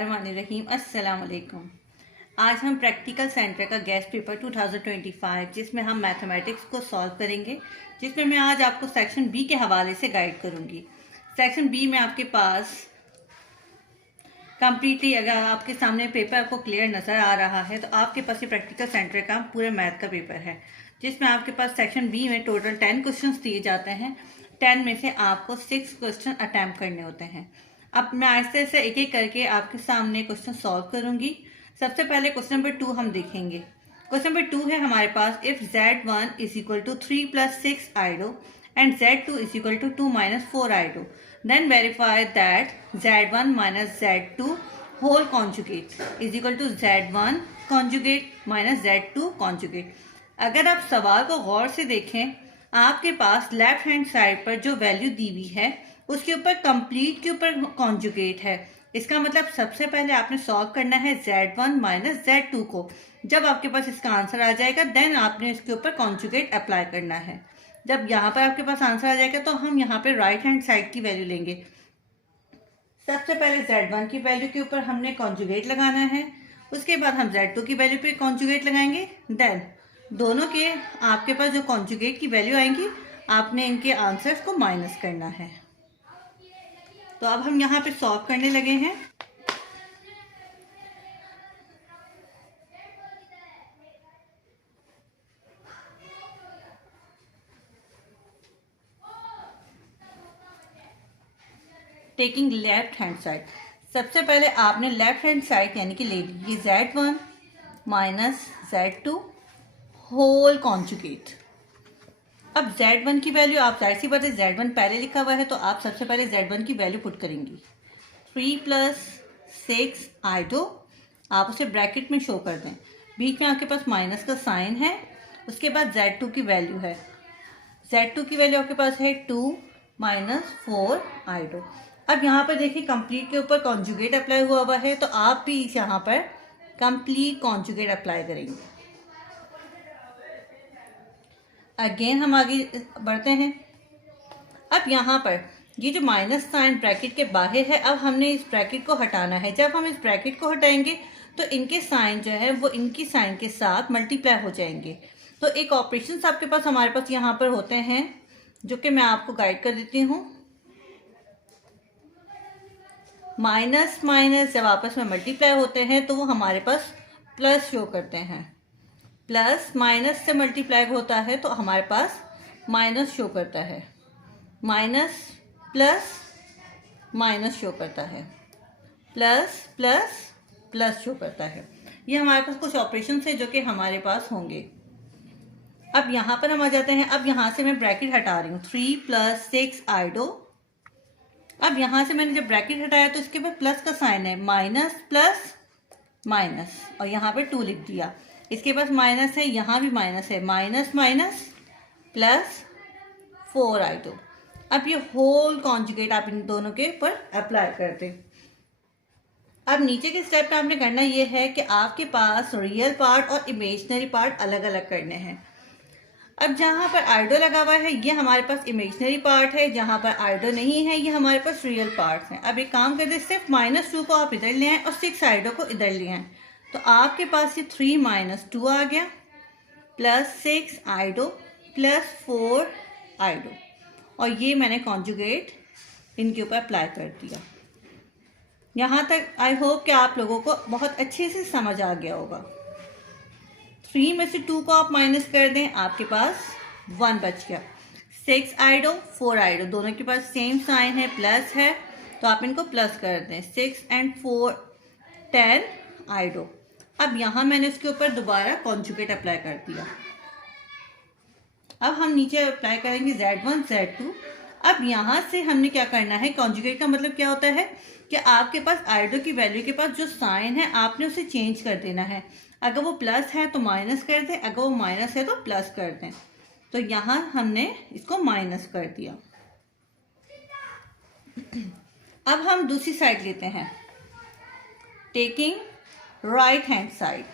बिस्मिल्लाहिर्रहमानिर्रहीम। अस्सलाम वालेकुम। आज हम प्रैक्टिकल सेंटर का गेस्ट पेपर 2025 जिसमें हम मैथमेटिक्स को सॉल्व करेंगे, जिसमें मैं आज आपको सेक्शन बी के हवाले से गाइड करूंगी। सेक्शन बी में आपके पास कम्प्लीटली, अगर आपके सामने पेपर आपको क्लियर नज़र आ रहा है तो आपके पास ये प्रैक्टिकल सेंटर का पूरे मैथ का पेपर है, जिसमें आपके पास सेक्शन बी में टोटल 10 क्वेश्चन दिए जाते हैं। 10 में से आपको 6 क्वेश्चन अटैम्प्ट करने होते हैं। अब मैं आहिस्ते से एक एक करके आपके सामने क्वेश्चन सॉल्व करूंगी। सबसे पहले क्वेश्चन नंबर 2 हम देखेंगे। क्वेश्चन नंबर 2 है हमारे पास, if Z1 is equal to 3 + 6 iota and Z2 is equal to 2 - 4 iota, then verify that Z1 - Z2 whole conjugate is equal to Z1 conjugate minus Z2 conjugate। अगर आप सवाल को गौर से देखें, आपके पास लेफ्ट हैंड साइड पर जो वैल्यू दी हुई है उसके ऊपर कंप्लीट के ऊपर कॉन्जुगेट है। इसका मतलब सबसे पहले आपने सॉल्व करना है Z1 - Z2 को। जब आपके पास इसका आंसर आ जाएगा देन आपने इसके ऊपर कॉन्जुगेट अप्लाई करना है। जब यहाँ पर आपके पास आंसर आ जाएगा तो हम यहाँ पे राइट हैंड साइड की वैल्यू लेंगे। सबसे पहले Z1 की वैल्यू के ऊपर हमने कॉन्जुगेट लगाना है, उसके बाद हम Z2 की वैल्यू पे कॉन्जुगेट लगाएंगे। देन दोनों के आपके पास जो कॉन्जुगेट की वैल्यू आएंगी आपने इनके आंसर्स को माइनस करना है। तो अब हम यहाँ पे सॉल्व करने लगे हैं। टेकिंग लेफ्ट हैंड साइड, सबसे पहले आपने लेफ्ट हैंड साइड यानी कि ले लीजिए Z1 - Z2 होल कॉन्जुगेट। अब Z1 की वैल्यू, आप जाहिर सी बात है Z1 पहले लिखा हुआ है तो आप सबसे पहले Z1 की वैल्यू पुट करेंगी। 3 + 6 आइडो, आप उसे ब्रैकेट में शो कर दें, बीच में आपके पास माइनस का साइन है। उसके बाद Z2 की वैल्यू है, Z2 की वैल्यू आपके पास है 2 - 4 आइडो। अब यहाँ पर देखिए कंप्लीट के ऊपर कॉन्जुगेट अप्लाई हुआ है तो आप भी यहाँ पर कंप्लीट कॉन्जुगेट अप्लाई करेंगे। अगेन हम आगे बढ़ते हैं। अब यहाँ पर ये जो माइनस साइन ब्रैकेट के बाहर है, अब हमने इस ब्रैकेट को हटाना है। जब हम इस ब्रैकेट को हटाएंगे तो इनके साइन जो है वो इनकी साइन के साथ मल्टीप्लाई हो जाएंगे। तो एक ऑपरेशन आपके पास हमारे पास यहाँ पर होते हैं जो कि मैं आपको गाइड कर देती हूँ। माइनस माइनस जब आपस में मल्टीप्लाई होते हैं तो वो हमारे पास प्लस शो करते हैं। प्लस माइनस से मल्टीप्लाई होता है तो हमारे पास माइनस शो करता है। माइनस प्लस माइनस शो करता है। प्लस प्लस प्लस शो करता है। ये हमारे पास कुछ ऑपरेशन है जो कि हमारे पास होंगे। अब यहाँ पर हम आ जाते हैं। अब यहाँ से मैं ब्रैकेट हटा रही हूँ, 3 + 6 आइडो। अब यहाँ से मैंने जब ब्रैकेट हटाया तो इसके बाद प्लस का साइन है, माइनस प्लस माइनस, और यहाँ पे 2 लिख दिया। इसके पास माइनस है, यहाँ भी माइनस है, माइनस माइनस प्लस 4 आइडो। अब ये होल कॉन्जुगेट आप इन दोनों के ऊपर अप्लाई कर दें। अब नीचे के स्टेप में आपने करना ये है कि आपके पास रियल पार्ट और इमेजिनरी पार्ट अलग अलग करने हैं। अब जहाँ पर आइडो लगा हुआ है ये हमारे पास इमेजिनरी पार्ट है, जहाँ पर आइडो नहीं है ये हमारे पास रियल पार्ट हैं। अब एक काम करते हैं, सिर्फ -2 को आप इधर ले आएँ और 6 आइडो को इधर ले आएँ, तो आपके पास ये 3 - 2 आ गया, प्लस 6 आइडो प्लस 4 आइडो, और ये मैंने कॉन्जुगेट इनके ऊपर अप्लाई कर दिया। यहाँ तक आई होप कि आप लोगों को बहुत अच्छे से समझ आ गया होगा। 3 में से 2 को आप माइनस कर दें, आपके पास 1 बच गया। 6 आइडो 4 आइडो दोनों के पास सेम साइन है, प्लस है, तो आप इनको प्लस कर दें। 6 and 4 10 आइडो। अब यहाँ मैंने इसके ऊपर दोबारा कॉन्जुगेट अप्लाई कर दिया। अब हम नीचे अप्लाई करेंगे Z1 Z2। अब यहाँ से हमने क्या करना है, कॉन्जुगेट का मतलब क्या होता है कि आपके पास आइडो की वैल्यू के पास जो साइन है आपने उसे चेंज कर देना है। अगर वो प्लस है तो माइनस कर दें, अगर वो माइनस है तो प्लस कर दें। तो यहाँ हमने इसको माइनस कर दिया। अब हम दूसरी साइड लेते हैं, टेकिंग राइट हैंड साइड।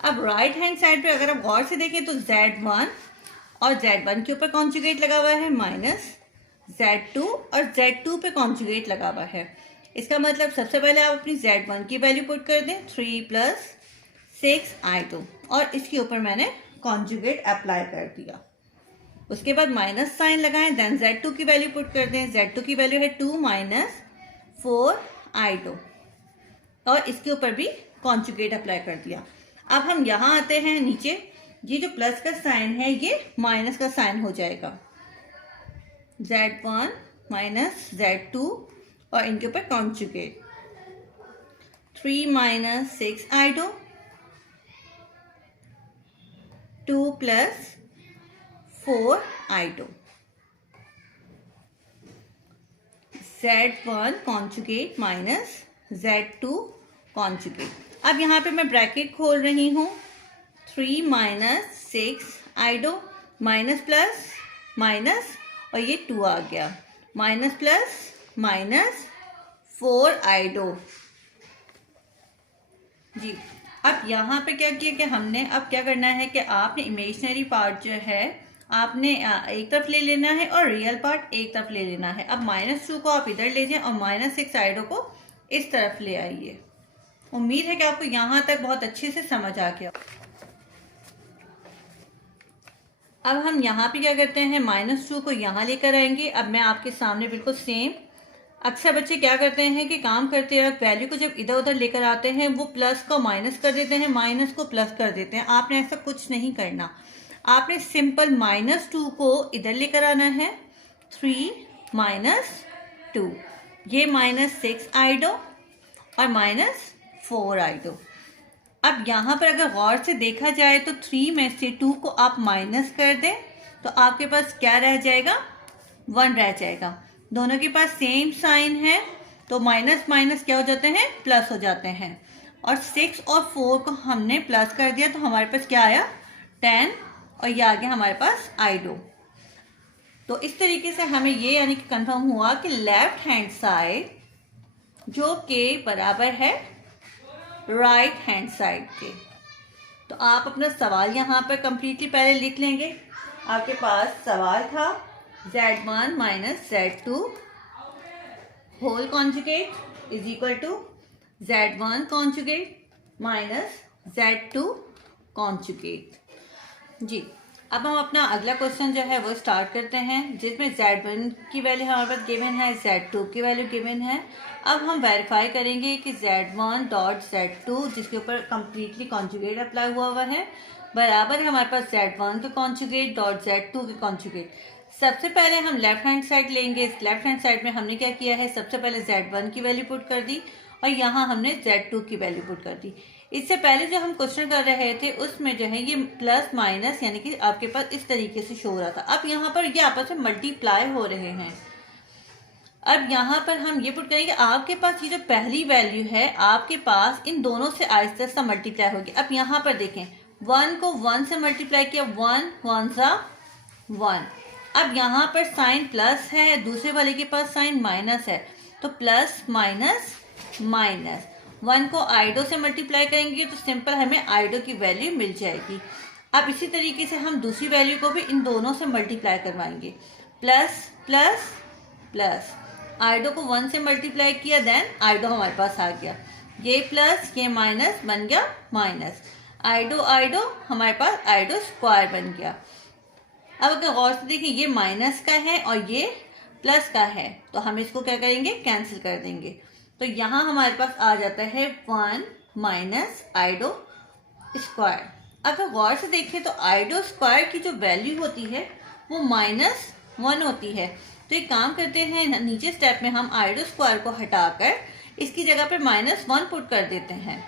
अब राइट हैंड साइड पे अगर आप गौर से देखें तो Z1 और Z1 के ऊपर कॉन्जुगेट लगा हुआ है माइनस, Z2 और Z2 पे कॉन्जुगेट लगा हुआ है। इसका मतलब सबसे पहले आप अपनी Z1 की वैल्यू पुट कर दें 3 + 6i2 और इसके ऊपर मैंने कॉन्जुगेट अप्लाई कर दिया। उसके बाद माइनस साइन लगाएं, देन Z2 की वैल्यू पुट कर दें। Z2 की वैल्यू है 2 - 4i2 और इसके ऊपर भी कॉन्जुगेट अप्लाई कर दिया। अब हम यहाँ आते हैं नीचे, ये जो प्लस का साइन है ये माइनस का साइन हो जाएगा। Z1 - Z2 और इनके ऊपर conjugate 3 - 6i2 2 + 4i2 Z1 conjugate minus Z2 conjugate. अब यहाँ पे मैं ब्रैकेट खोल रही हूँ 3 - 6i2 माइनस प्लस माइनस और ये 2 आ गया, माइनस प्लस माइनस 4i2 जी। अब यहाँ पे क्या किया कि हमने अब क्या करना है कि आपने इमेजिनरी पार्ट जो है आपने एक तरफ ले लेना है और रियल पार्ट एक तरफ ले लेना है। अब -2 को आप इधर ले जाएं और -6i2 को इस तरफ ले आइए। उम्मीद है कि आपको यहाँ तक बहुत अच्छे से समझ आ गया। अब हम यहाँ पे क्या करते हैं, -2 को यहाँ लेकर आएंगे। अब मैं आपके सामने बिल्कुल सेम, अक्सर बच्चे क्या करते हैं कि काम करते वक्त वैल्यू को जब इधर उधर लेकर आते हैं वो प्लस को माइनस कर देते हैं, माइनस को प्लस कर देते हैं। आपने ऐसा कुछ नहीं करना, आपने सिंपल -2 को इधर लेकर आना है 3 - 2, ये -6i2 और -4i2। अब यहाँ पर अगर गौर से देखा जाए तो 3 में से 2 को आप माइनस कर दें तो आपके पास क्या रह जाएगा, 1 रह जाएगा। दोनों के पास सेम साइन है तो माइनस माइनस क्या हो जाते हैं, प्लस हो जाते हैं। और 6 और 4 को हमने प्लस कर दिया तो हमारे पास क्या आया, 10 और ये आ गया हमारे पास i2। तो इस तरीके से हमें ये यानी कि कंफर्म हुआ कि लेफ्ट हैंड साइड जो के बराबर है राइट हैंड साइड के। तो आप अपना सवाल यहाँ पर कंप्लीटली पहले लिख लेंगे। आपके पास सवाल था Z1 - Z2 whole conjugate is equal to Z1 conjugate minus Z2 conjugate जी। अब हम अपना अगला क्वेश्चन जो है वो स्टार्ट करते हैं जिसमें Z1 की वैल्यू हमारे पास गिवन है, Z2 की वैल्यू गिवन है। अब हम वेरीफाई करेंगे कि Z1 डॉट Z2 जिसके ऊपर कंप्लीटली कॉन्जुगेट अप्लाई हुआ है बराबर है हमारे पास Z1 के कॉन्जुगेट डॉट Z2 के कॉन्जुगेट। सबसे पहले हम लेफ्ट हैंड साइड लेंगे। इस लेफ्ट हैंड साइड में हमने क्या किया है, सबसे पहले Z1 की वैल्यू पुट कर दी और यहाँ हमने Z2 की वैल्यू पुट कर दी। इससे पहले जो हम क्वेश्चन कर रहे थे उसमें जो है ये प्लस माइनस यानी कि आपके पास इस तरीके से शो हो रहा था। अब यहाँ पर ये आपस में मल्टीप्लाई हो रहे हैं। अब यहाँ पर हम ये पुट करेंगे आपके पास ये जो पहली वैल्यू है आपके पास इन दोनों से आहिस्ता आहिस्ता मल्टीप्लाई होगी। अब यहाँ पर देखें 1 को 1 से मल्टीप्लाई किया, 1 1 सा 1। अब यहाँ पर साइन प्लस है, दूसरे वाले के पास साइन माइनस है तो प्लस माइनस माइनस। 1 को i2 से मल्टीप्लाई करेंगे तो सिंपल हमें i2 की वैल्यू मिल जाएगी। अब इसी तरीके से हम दूसरी वैल्यू को भी इन दोनों से मल्टीप्लाई करवाएंगे, प्लस प्लस प्लस। i2 को 1 से मल्टीप्लाई किया देन i2 हमारे पास आ गया, ये प्लस ये माइनस बन गया माइनस, i2 हमारे पास i2 स्क्वायर बन गया। अब अगर गौर से देखिए ये माइनस का है और ये प्लस का है तो हम इसको क्या करेंगे, कैंसिल कर देंगे। तो यहाँ हमारे पास आ जाता है 1 माइनस i2 स्क्वायर। अगर गौर से देखें तो i2 स्क्वायर की जो वैल्यू होती है वो -1 होती है। तो एक काम करते हैं, नीचे स्टेप में हम i2 स्क्वायर को हटाकर इसकी जगह पे -1 पुट कर देते हैं।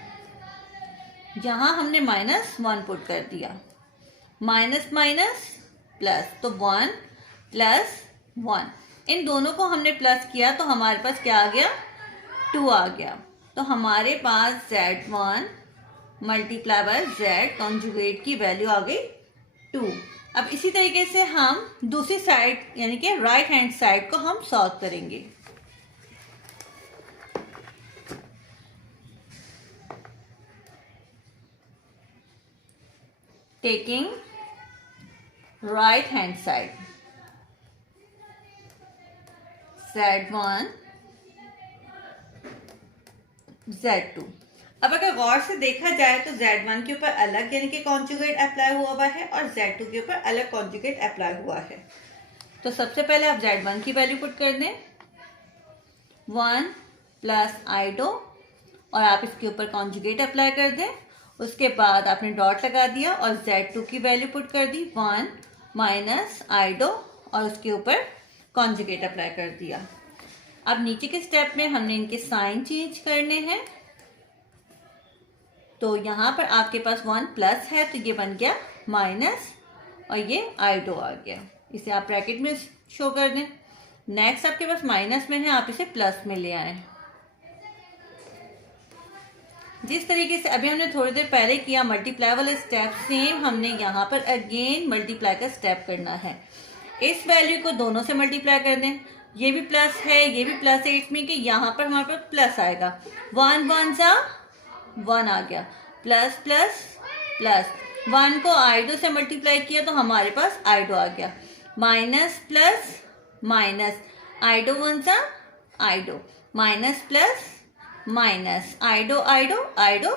यहाँ हमने -1 पुट कर दिया, माइनस माइनस प्लस, तो 1 प्लस 1, इन दोनों को हमने प्लस किया तो हमारे पास क्या आ गया, 2 आ गया। तो हमारे पास Z1 multiply by Z conjugate की वैल्यू आ गई 2। अब इसी तरीके से हम दूसरी साइड यानी कि राइट हैंड साइड को हम सॉल्व करेंगे। Taking right hand side, Z1 Z2। अब अगर गौर से देखा जाए तो Z1 के ऊपर अलग यानी कि कॉन्जुगेट अप्लाई हुआ है और Z2 के ऊपर अलग कॉन्जुगेट अप्लाई हुआ है। तो सबसे पहले आप Z1 की वैल्यू पुट कर दें 1 प्लस आइडो और आप इसके ऊपर कॉन्जुगेट अप्लाई कर दें। उसके बाद आपने डॉट लगा दिया और Z2 की वैल्यू पुट कर दी 1 माइनस आइडो और उसके ऊपर कॉन्जुगेट अप्लाई कर दिया। अब नीचे के स्टेप में हमने इनके साइन चेंज करने हैं। तो यहाँ पर आपके पास 1 प्लस है तो ये बन गया माइनस और ये आइडो आ गया। इसे आप ब्रैकेट में शो कर दें। नेक्स्ट आपके पास माइनस में है, आप इसे प्लस में ले आए। जिस तरीके से अभी हमने थोड़ी देर पहले किया मल्टीप्लाई वाला स्टेप, सेम हमने यहाँ पर अगेन मल्टीप्लाई का स्टेप करना है। इस वैल्यू को दोनों से मल्टीप्लाई कर दें। ये भी प्लस है, ये भी प्लस है, इट मीन कि यहाँ पर हमारे पास प्लस आएगा। 1 1 सा 1 आ गया, प्लस प्लस प्लस। 1 को आइडो से मल्टीप्लाई किया तो हमारे पास आइडो आ गया। माइनस प्लस माइनस, आइडो 1 सा आइडो, माइनस प्लस माइनस, आइडो आइडो आइडो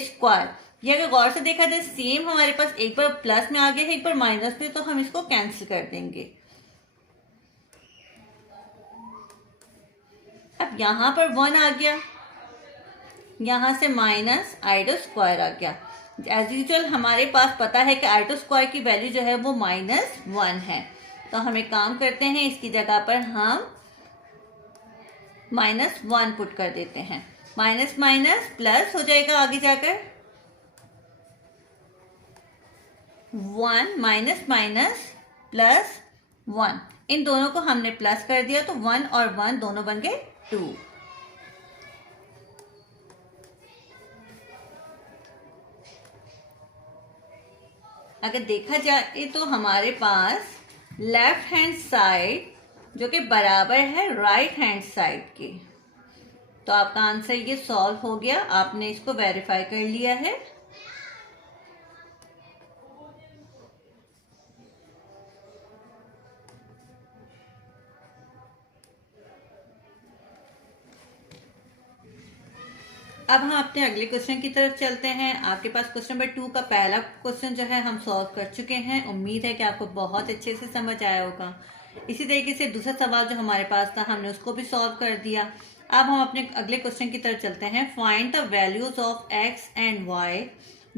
स्क्वायर। ये अगर गौर से देखा जाए सेम हमारे पास एक बार प्लस में आ गया है, एक बार माइनस में, तो हम इसको कैंसिल कर देंगे। अब यहाँ पर 1 आ गया, यहाँ से माइनस आइडो स्क्वायर आ गया। एज यूजुअल हमारे पास पता है कि आइडो स्क्वायर की वैल्यू जो है वो -1 है। तो हम एक काम करते हैं, इसकी जगह पर हम -1 पुट कर देते हैं। माइनस माइनस प्लस हो जाएगा आगे जाकर। 1 माइनस माइनस प्लस 1, इन दोनों को हमने प्लस कर दिया तो 1 और 1 दोनों बन गए 2। अगर देखा जाए तो हमारे पास लेफ्ट हैंड साइड जो कि बराबर है राइट हैंड साइड के, तो आपका आंसर ये सॉल्व हो गया। आपने इसको वेरीफाई कर लिया है। अब हम अपने अगले क्वेश्चन की तरफ चलते हैं। आपके पास क्वेश्चन नंबर 2 का पहला क्वेश्चन जो है हम सॉल्व कर चुके हैं। उम्मीद है कि आपको बहुत अच्छे से समझ आया होगा। इसी तरीके से दूसरा सवाल जो हमारे पास था हमने उसको भी सॉल्व कर दिया। अब हम अपने अगले क्वेश्चन की तरफ चलते हैं। Find the values of x and y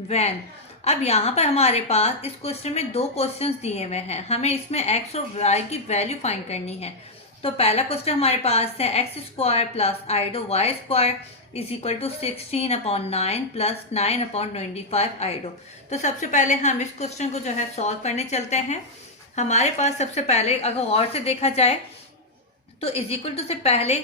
when. अब यहाँ पर हमारे पास इस क्वेश्चन में 2 क्वेश्चंस दिए हुए हैं, हमें इसमें x और y की वैल्यू फाइंड करनी है। तो पहला क्वेश्चन हमारे पास है x स्क्वायर प्लस आइडो y square is equal to 16/9 plus 9/25 आइडो। तो सबसे पहले हम इस क्वेश्चन को जो है सॉल्व करने चलते हैं। हमारे पास सबसे पहले अगर और से देखा जाए तो इज इक्वल टू से पहले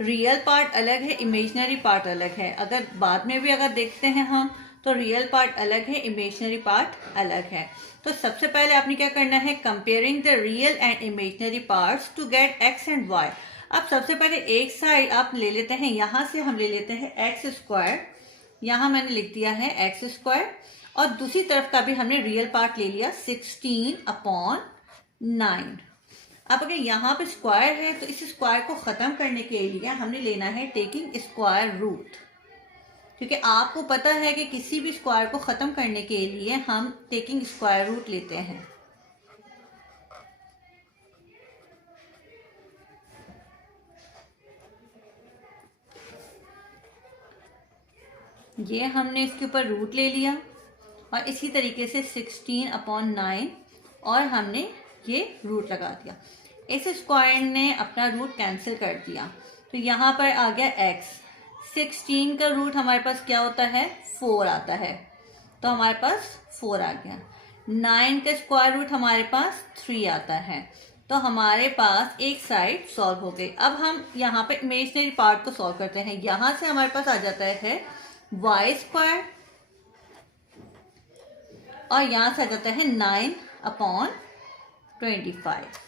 रियल पार्ट अलग है, इमेजिनरी पार्ट अलग है। अगर बाद में भी अगर देखते हैं हम तो रियल पार्ट अलग है, इमेजिनरी पार्ट अलग है। तो सबसे पहले आपने क्या करना है, comparing the real and imaginary parts to get x and y। अब सबसे पहले एक साइड आप ले लेते हैं, यहाँ से हम ले लेते हैं एक्स स्क्वायर, यहाँ मैंने लिख दिया है एक्स स्क्वायर, और दूसरी तरफ का भी हमने रियल पार्ट ले लिया 16/9। अब अगर यहाँ पे स्क्वायर है तो इस स्क्वायर को ख़त्म करने के लिए हमने लेना है टेकिंग स्क्वायर रूट, क्योंकि आपको पता है कि किसी भी स्क्वायर को ख़त्म करने के लिए हम टेकिंग स्क्वायर रूट लेते हैं। ये हमने इसके ऊपर रूट ले लिया और इसी तरीके से 16/9 और हमने ये रूट लगा दिया। इस स्क्वायर ने अपना रूट कैंसिल कर दिया, तो यहाँ पर आ गया x। 16 का रूट हमारे पास क्या होता है, 4 आता है, तो हमारे पास 4 आ गया। 9 का स्क्वायर रूट हमारे पास 3 आता है, तो हमारे पास एक साइड सॉल्व हो गई। अब हम यहाँ पे इमेजिनरी पार्ट को सॉल्व करते हैं। यहाँ से हमारे पास आ जाता है y स्क्वायर और यहाँ से आ जाता है 9/25।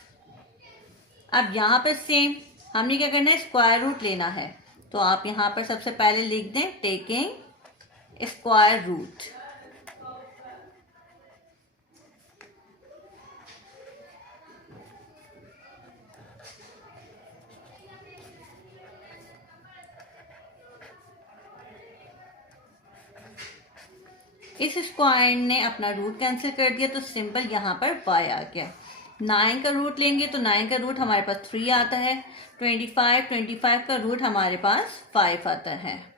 अब यहाँ पर सेम हमने क्या करना है, स्क्वायर रूट लेना है। तो आप यहाँ पर सबसे पहले लिख दें टेकिंग स्क्वायर रूट। इस स्क्वायर ने अपना रूट कैंसिल कर दिया तो सिंपल यहाँ पर y आ गया। 9 का रूट लेंगे तो 9 का रूट हमारे पास 3 आता है। 25 का रूट हमारे पास 5 आता है।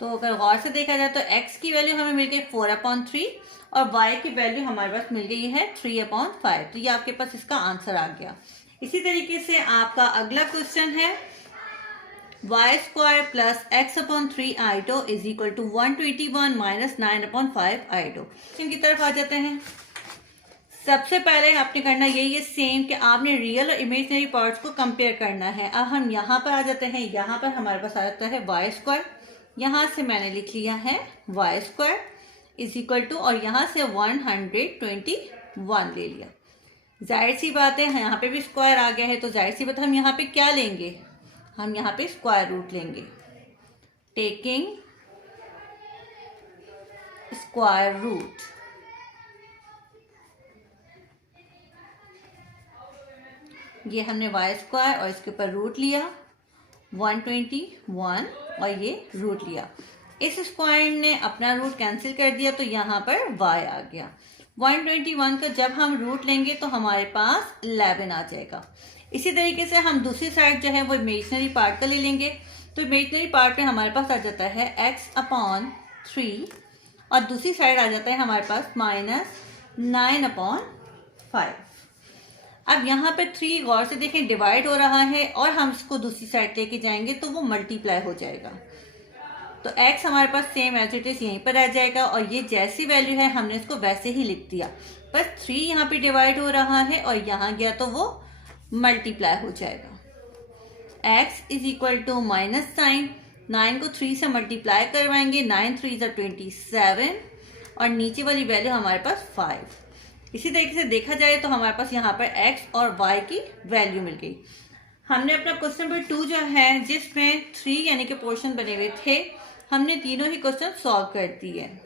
तो अगर गौर से देखा जाए तो x की वैल्यू हमें मिल गई 4/3 और y की वैल्यू हमारे पास मिल गई है 3/5। तो ये आपके पास इसका आंसर आ गया। इसी तरीके से आपका अगला क्वेश्चन है y² plus x/3i2 is equal to 121 minus 9/5i2। इनकी तरफ आ जाते हैं। सबसे पहले आपने करना यही है सेम कि आपने रियल और इमेजिनरी पार्ट्स को कंपेयर करना है। अब हम यहाँ पर आ जाते हैं। यहाँ पर हमारे पास आ जाता है y²। यहाँ से मैंने लिख लिया है y² इज इक्वल टू और यहाँ से 121 ले लिया। जाहिर सी बात है यहाँ पे भी स्क्वायर आ गया है तो जाहिर सी बात है हम यहाँ पे क्या लेंगे, हम यहाँ पे स्क्वायर रूट लेंगे। टेकिंग स्क्वायर रूट, ये हमने y² और इसके ऊपर रूट लिया 121 और ये रूट लिया। इस स्क्वायर ने अपना रूट कैंसिल कर दिया तो यहाँ पर y आ गया। 121 का जब हम रूट लेंगे तो हमारे पास 11 आ जाएगा। इसी तरीके से हम दूसरी साइड जो है वो इमेजिनरी पार्ट का ले लेंगे। तो इमेजिनरी पार्ट में हमारे पास आ जाता है x/3 और दूसरी साइड आ जाता है हमारे पास -9/5। अब यहाँ पे 3 गौर से देखें डिवाइड हो रहा है और हम इसको दूसरी साइड लेके जाएंगे तो वो मल्टीप्लाई हो जाएगा। तो x हमारे पास सेम एज इट इज यहीं पर रह जाएगा और ये जैसी वैल्यू है हमने इसको वैसे ही लिख दिया। बस 3 यहाँ पे डिवाइड हो रहा है और यहाँ गया तो वो मल्टीप्लाई हो जाएगा। x is equal to minus sign, 9 को 3 से मल्टीप्लाई करवाएंगे, 9 3 27 और नीचे वाली वैल्यू हमारे पास 5। इसी तरीके से देखा जाए तो हमारे पास यहाँ पर x और y की वैल्यू मिल गई। हमने अपना क्वेश्चन नंबर 2 जो है जिसमें 3 यानी कि पोर्शन बने हुए थे, हमने तीनों ही क्वेश्चन सॉल्व कर दिए।